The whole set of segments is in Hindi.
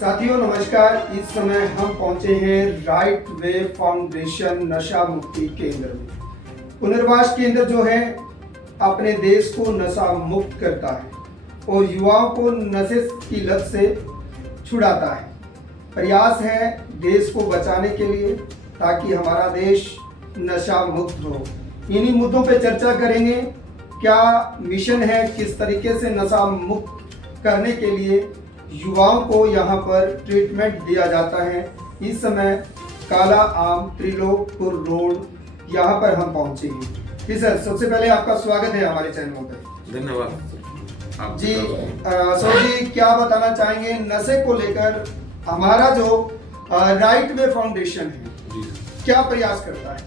साथियों नमस्कार। इस समय हम पहुंचे हैं राइट वे फाउंडेशन नशा मुक्ति केंद्र में। पुनर्वास केंद्र जो है अपने देश को नशा मुक्त करता है और युवाओं को नशे की लत से छुड़ाता है। प्रयास है देश को बचाने के लिए ताकि हमारा देश नशा मुक्त हो। इन्हीं मुद्दों पे चर्चा करेंगे। क्या मिशन है, किस तरीके से नशा मुक्त करने के लिए युवाओं को यहाँ पर ट्रीटमेंट दिया जाता है। इस समय काला आम त्रिलोकपुर रोड यहाँ पर हम पहुँचे हैं। जी सर, सबसे पहले आपका स्वागत है हमारे चैनल पर। धन्यवाद जी सर जी, क्या बताना चाहेंगे नशे को लेकर हमारा जो राइट वे फाउंडेशन है जी। क्या प्रयास करता है?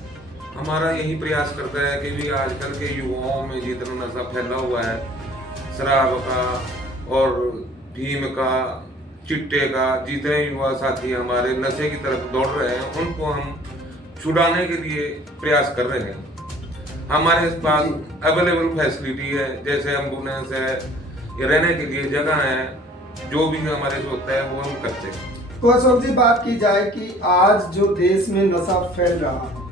हमारा यही प्रयास करता है कि भी आजकल के युवाओं में जितना नशा फैला हुआ है, शराब का और भीम का, चिट्टे का, जितने युवा साथी हमारे नशे की तरफ दौड़ रहे हैं उनको हम छुड़ाने के लिए प्रयास कर रहे हैं। हमारे पास अवेलेबल फैसिलिटी है, जैसे एम्बुलेंस है, रहने के लिए जगह है, जो भी हमारे से होता है वो हम करते हैं। तो अशोक जी, बात की जाए कि आज जो देश में नशा फैल रहा है,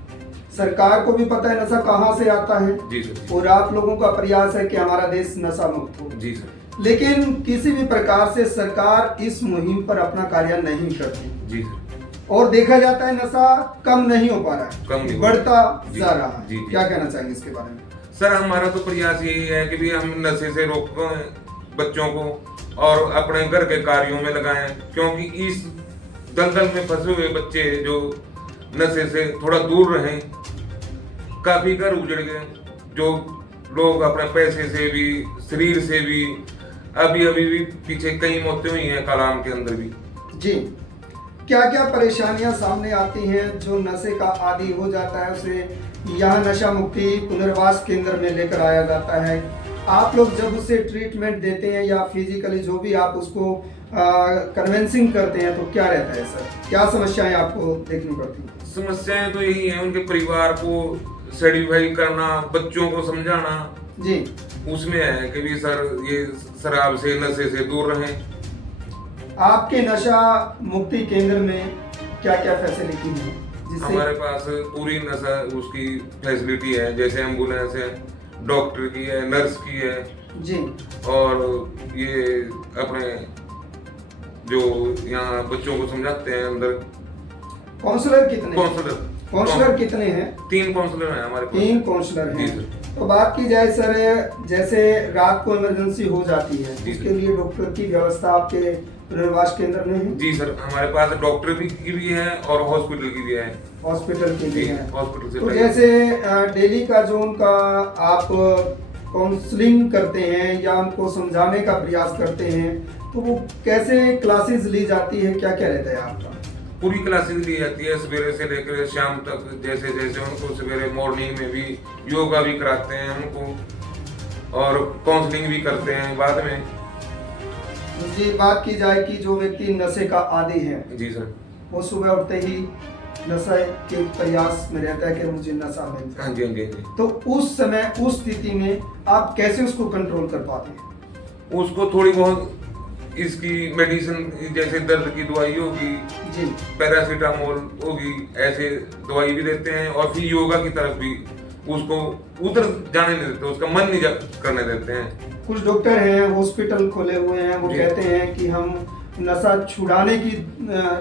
सरकार को भी पता है नशा कहाँ से आता है। जी सर। और आप लोगों का प्रयास है कि हमारा देश नशा मुक्त हो। जी सर। लेकिन किसी भी प्रकार से सरकार इस मुहिम पर अपना कार्य नहीं करती। जी सर। और देखा जाता है नशा कम नहीं हो पा रहा है, कम नहीं बढ़ता जा रहा है। जी। क्या कहना चाहेंगे इसके बारे में? सर, हमारा तो प्रयास यही है कि भी हम नशे से रोकें बच्चों को और अपने घर के कार्यों में लगाएं, क्योंकि इस दलदल में फंसे हुए बच्चे जो नशे से थोड़ा दूर रहें। काफी घर उजड़ गए, जो लोग अपने पैसे से भी, शरीर से भी, अभी भी पीछे कई मौतें हुई हैं कलाम के अंदर भी। जी, क्या क्या परेशानियां सामने आती हैं जो नशे का आदी हो जाता है, उसे यहाँ नशा मुक्ति पुनर्वास केंद्र में लेकर आया जाता है। आप लोग जब उसे ट्रीटमेंट देते हैं या फिजिकली जो भी आप उसको कन्विंसिंग करते हैं, तो क्या रहता है सर? क्या समस्याएं आपको देखनी पड़ती हैं? समस्याएं तो यही हैं, उनके परिवार को सेटिस्फाई करना, बच्चों को समझाना। जी, उसमें है कि भी सर ये शराब से, नशे से दूर रहें। आपके नशा मुक्ति केंद्र में क्या क्या फैसिलिटी है जिससे? हमारे पास पूरी नशा उसकी फैसिलिटी है, जैसे एम्बुलेंस है, डॉक्टर की है, नर्स की है जी, और ये अपने जो यहाँ बच्चों को समझाते हैं अंदर। काउंसलर कितने? काउंसलर कितने हैं? 3 काउंसलर हैं हमारे पास। 3 काउंसलर जी हैं। सर। तो बात की जाए सर, जैसे रात को इमरजेंसी हो जाती है, जी उसके सर। लिए डॉक्टर की व्यवस्था आपके पुनर्वास केंद्र में है? जी सर, हमारे पास डॉक्टर की भी है और हॉस्पिटल की भी है। हॉस्पिटल के लिए जी, है। हॉस्पिटल से तो जैसे डेली का जो उनका आप काउंसलिंग करते हैं या उनको समझाने का प्रयास करते हैं, तो वो कैसे क्लासेस ली जाती है, क्या क्या रहता है आपका? पूरी क्लासेस ली जाती है, सवेरे से लेकर शाम तक। जैसे जैसे उनको सवेरे मॉर्निंग में भी योगा भी कराते हैं उनको, और काउंसलिंग भी करते हैं बाद में। जी, बात की जाए कि जो व्यक्ति नशे का आदी है, जी सर। वो सुबह उठते ही नशे के प्रयास में रहता है कि मुझे नशा मिल जाए। हाँ जी, हाँ जी, हाँ जी। तो उस समय, उस स्थिति में आप कैसे उसको कंट्रोल कर पाते हैं? उसको थोड़ी बहुत इसकी मेडिसिन, जैसे दर्द की दवाई होगी, जी, पैरासीटामोल होगी, ऐसे दवाई भी देते हैं। और फिर योगा की तरफ भी उसको उधर जाने नहीं देते, उसका मन नहीं करने देते हैं। कुछ डॉक्टर हैं, हॉस्पिटल खोले हुए हैं, वो जी। कहते हैं कि हम नशा छुड़ाने की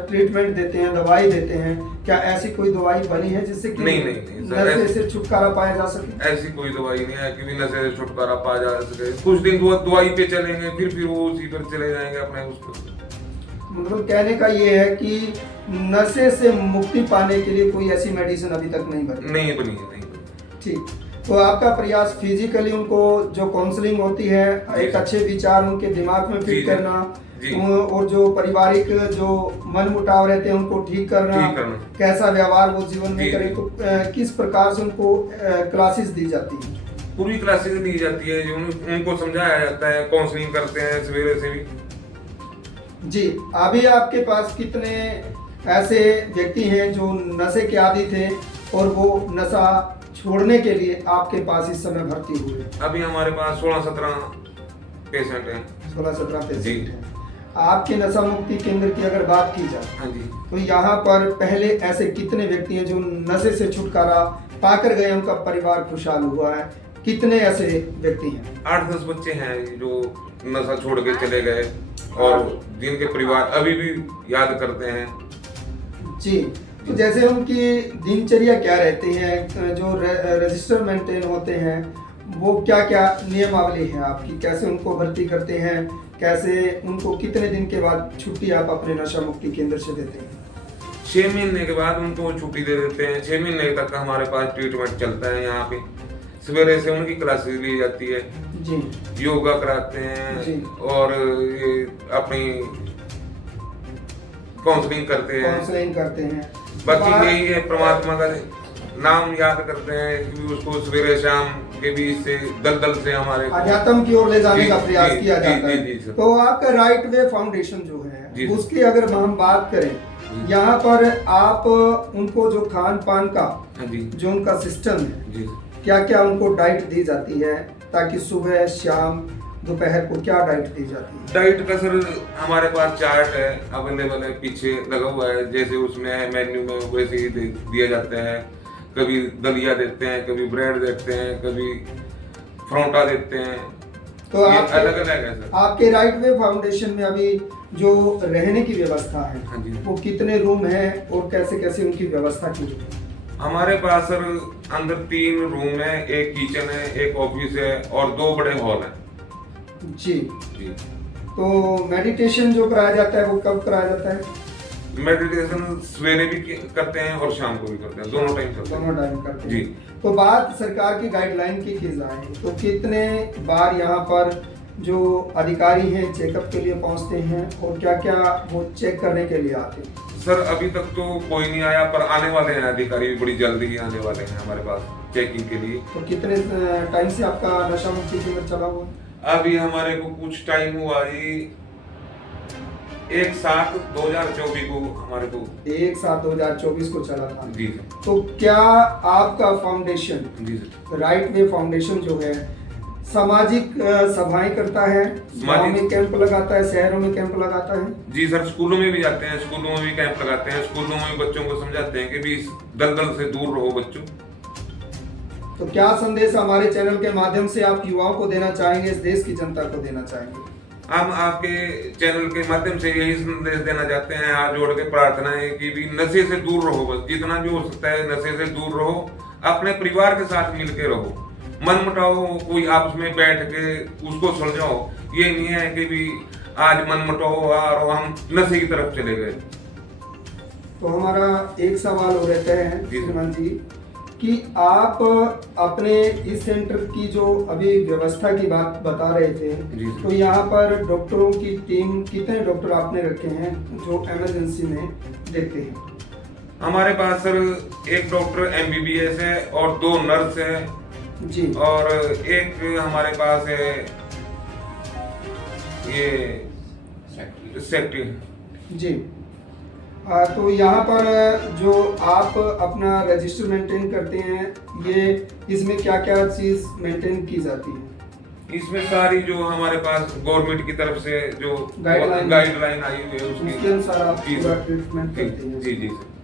ट्रीटमेंट देते हैं, दवाई देते हैं। क्या ऐसी कोई दवाई बनी है जिससे कि नहीं, सर, नशे से छुटकारा पाया जा सके? ऐसी कोई दवाई नहीं है कि भी नशे से छुटकारा पाया जा सके। कुछ दिन वो दवाई पे चलेंगे, फिर वो उसी पर चले जाएंगे अपने उसको। मतलब कहने का ये है कि नशे से मुक्ति पाने के लिए कोई ऐसी मेडिसिन अभी तक नहीं बनी? नहीं बनी है, नहीं बनी। ठीक। तो आपका प्रयास फिजिकली उनको जो काउंसलिंग होती है, एक अच्छे विचार उनके दिमाग में फिट करना, और जो पारिवारिक जो मन मुटाव रहते हैं उनको ठीक करना, कैसा व्यवहार वो जीवन में करें, तो किस प्रकार से उनको क्लासेस दी जाती है? पूरी क्लासेस दी जाती है, जो उनको समझाया जाता है, काउंसलिंग करते हैं सवेरे से भी। जी, अभी आपके पास कितने ऐसे व्यक्ति हैं जो नशे के आदी थे और वो नशा छोड़ने के लिए आपके पास इस समय भर्ती हुए? अभी हमारे पास 16-17 पेशेंट हैं। 16-17 पेशेंट हैं। आपके नशा मुक्ति केंद्र की अगर बात की जाए हाँ जी। तो यहाँ पर पहले ऐसे कितने व्यक्ति हैं जो नशे से छुटकारा पाकर गए, उनका परिवार खुशहाल हुआ है? कितने ऐसे व्यक्ति हैं? 8-10 बच्चे हैं जो नशा छोड़ के चले गए और जिनके परिवार अभी भी याद करते हैं। जी, तो जैसे उनकी दिनचर्या क्या रहती है, जो रजिस्टर मेंटेन होते हैं, वो क्या क्या नियमावली है आपकी? कैसे उनको भर्ती करते हैं? कैसे उनको कितने दिन के बाद छुट्टी आप अपने नशा मुक्ति केंद्र से देते हैं? 6 महीने के बाद उनको छुट्टी दे देते हैं। 6 महीने तक हमारे पास ट्रीटमेंट चलता है। यहाँ पे सवेरे से उनकी क्लासेस ली जाती है जी, योगा कराते हैं जी। और ये अपनी काउंसलिंग करते हैं। काउंसलिंग करते हैं। बाकी यही है, परमात्मा का नाम याद करते हैं कि उसको सवेरे शाम के बीच से दलदल से हमारे अध्यात्म की ओर ले जाने जी, का प्रयास जी, किया जी, जाता जी, है। जी, सर। तो आपका राइट वे फाउंडेशन जो जी, है सर। उसकी अगर हम बात करें, यहाँ पर आप उनको जो खान पान का हाँ जी, जो उनका सिस्टम है, जी। क्या क्या उनको डाइट दी जाती है, ताकि सुबह शाम दोपहर को क्या डाइट दी जाती है? डाइट का सर हमारे पास चार्ट है, अवेलेबल है, पीछे लगा हुआ है। जैसे उसमें है मेन्यू में वैसे ही दिया जाता है। कभी दलिया देते हैं, कभी ब्रेड देते हैं, कभी परोठा देते हैं। तो ये आपके अलग अलग है सर। आपके राइट वे फाउंडेशन में अभी जो रहने की व्यवस्था है, हाँ जी। वो कितने रूम है और कैसे कैसे उनकी व्यवस्था की है? हमारे पास सर अंदर 3 रूम है, एक किचन है, एक ऑफिस है और 2 बड़े हॉल हैं। जी, जी। तो मेडिटेशन जो कराया जाता है वो कब कराया जाता है? मेडिटेशन सवेरे भी करते हैं और शाम को भी करते हैं, दोनों टाइम करते हैं। दोनों टाइम करते हैं। जी। तो बात सरकार की गाइडलाइन की जाए तो कितने बार यहाँ पर जो अधिकारी हैं चेकअप के लिए पहुँचते हैं और क्या क्या वो चेक करने के लिए आते हैं? सर अभी तक तो कोई नहीं आया, पर आने वाले हैं अधिकारी भी बड़ी जल्दी ही आने वाले हैं हमारे पास चेकिंग के लिए। तो कितने टाइम से आपका नशा मुक्ति केंद्र चला हुआ है? अभी हमारे को कुछ टाइम हुआ ही 1/7/2024 को हमारे को। 1/7/2024 को चला था। जी सर। तो क्या आपका फाउंडेशन जी सर। राइट वे फाउंडेशन जो है सामाजिक सभाएं करता है, गाँव में कैंप लगाता है, शहरों में कैंप लगाता है? जी सर, स्कूलों में भी जाते हैं, स्कूलों में भी कैंप लगाते हैं, स्कूलों में भी बच्चों को समझाते हैं कि भी इस दलदल से दूर रहो बच्चों। तो क्या संदेश हमारे चैनल के माध्यम से आप युवाओं को देना चाहेंगे, इस देश की जनता को देना चाहेंगे? हम आपके चैनल के माध्यम से यही संदेश देना चाहते हैं, हाथ जोड़ के प्रार्थना है कि भी नशे से दूर रहो, बस जितना भी हो सकता है नशे से दूर रहो, अपने परिवार के साथ मिलके रहो, मन मुटाओ कोई आपस में बैठ के उसको सुलझाओ। ये नहीं है कि भी आज मन मुटाओ और हम नशे की तरफ चले गए। तो हमारा एक सवाल हो रहता है जी। श्रीमान जी कि आप अपने इस सेंटर की जो अभी व्यवस्था की बात बता रहे थे, जी। तो यहाँ पर डॉक्टरों की टीम कितने डॉक्टर आपने रखे हैं जो इमरजेंसी में देखते हैं? हमारे पास सर एक डॉक्टर MBBS है और 2 नर्स है जी, और एक हमारे पास है ये सेक्रेटरी। जी। तो यहाँ पर जो आप अपना रजिस्टर मेंटेन करते हैं, ये इसमें क्या क्या चीज़ मेंटेन की जाती है? इसमें सारी जो हमारे पास गवर्नमेंट की तरफ से जो गाइडलाइन गाइडलाइन आई हुई है उसके अनुसार आप जी पूरा सर। ट्रीटमेंट करते हैं। जी जी सर।